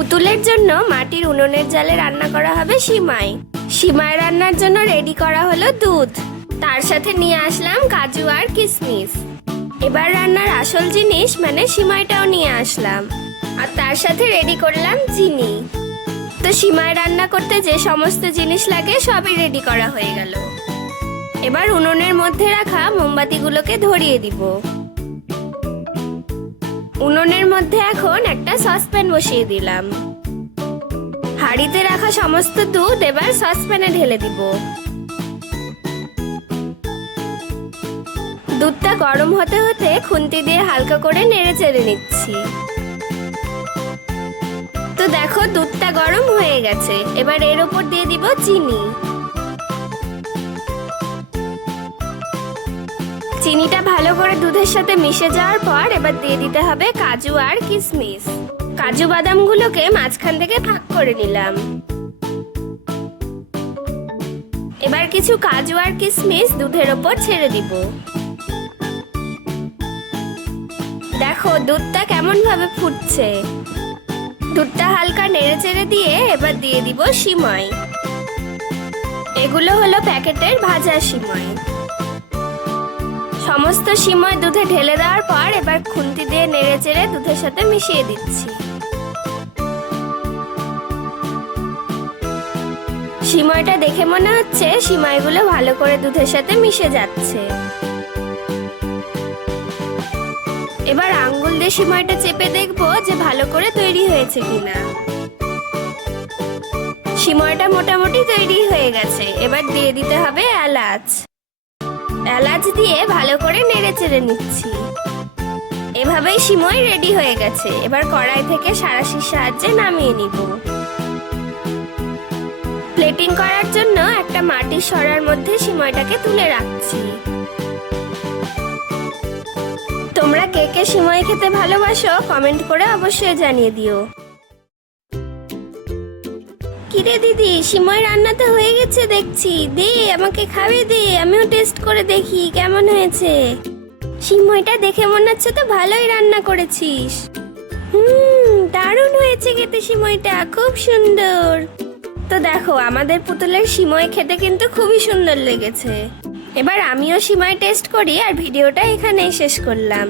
পুতুলের জন্য মাটির উনুনের জালে রান্না করা হবে সিমাই। সিমাই রান্নার জন্য রেডি করা হলো দুধ, তার সাথে নিয়ে আসলাম কাজু আর কিশমিশ। এবার রান্নার আসল জিনিস মানে সিমাইটাও নিয়ে আসলাম, আর তার সাথে রেডি করলাম চিনি। তো সিমাই রান্না করতে যে সমস্ত জিনিস লাগে সবই রেডি করা হয়ে গেল। এবার উনুনের মধ্যে রাখা মোমবাতিগুলোকে ধরিয়ে দিব। উনুনের মধ্যে এখন একটা সসপ্যান বসিয়ে দিলাম। হাঁড়িতে রাখা সমস্ত দুধ এবার সসপ্যানে ঢেলে দিব। দুধটা গরম হতে হতে খুন্তি দিয়ে হালকা করে নেড়ে চেড়ে নিচ্ছি। তো দেখো দুধটা গরম হয়ে গেছে। এবার এর উপর দিয়ে দিব চিনি। চিনিটা ভালো করে দুধের সাথে মিশে যাওয়ার পর এবার দিয়ে দিতে হবে কাজু আর কিশমিশ। কাজু বাদামগুলোকে মাঝখান থেকে ভাগ করে নিলাম। এবার কিছু কাজু আর কিশমিশ দুধের ওপর ছেড়ে দিব। দেখো দুধটা কেমন ভাবে ফুটছে। দুধটা হালকা নেড়ে চেড়ে দিয়ে এবার দিয়ে দিব সিমাই। এগুলো হলো প্যাকেটের ভাজা সিমাই। সমস্ত সিমাই দুধে ঢেলে দেওয়ার পর এবার খুন্তি দিয়ে নেড়ে চেড়ে দুধের সাথে মিশিয়ে দিচ্ছি। সিমাইটা দেখে মনে হচ্ছে সিমাইগুলো ভালো করে দুধের সাথে মিশে যাচ্ছে। এবার আঙ্গুল দিয়ে সিমাইটা চেপে দেখবো যে ভালো করে তৈরি হয়েছে কিনা। সিমাইটা মোটামুটি তৈরি হয়ে গেছে। এবার দিয়ে দিতে হবে এলাচ। এলাচ দিয়ে ভালো করে নেড়ে চেড়ে নিচ্ছি। এভাবেই সিমাই রেডি হয়ে গেছে। এবার কড়াই থেকে সাঁড়াশির সাহায্যে নামিয়ে নিব। প্লেটিং করার জন্য একটা মাটির সরার মধ্যে সিমাইটাকে তুলে রাখছি। তোমরা কে কে সিমাই খেতে ভালোবাসো কমেন্ট করে অবশ্যই জানিয়ে দিও। কিরে দিদি, সিমাই রান্নাতে হয়ে গেছে দেখছি। দে আমাকে খাবে, দে আমিও টেস্ট করে দেখি কেমন হয়েছে। সিমাইটা দেখে মনে হচ্ছে তো ভালোই রান্না করেছিস। দারুণ হয়েছে খেতে সিমাইটা, খুব সুন্দর। তো দেখো আমাদের পুতুলের সিমাই খেতে কিন্তু খুবই সুন্দর লেগেছে। এবার আমিও সিমাই টেস্ট করি আর ভিডিওটা এখানেই শেষ করলাম।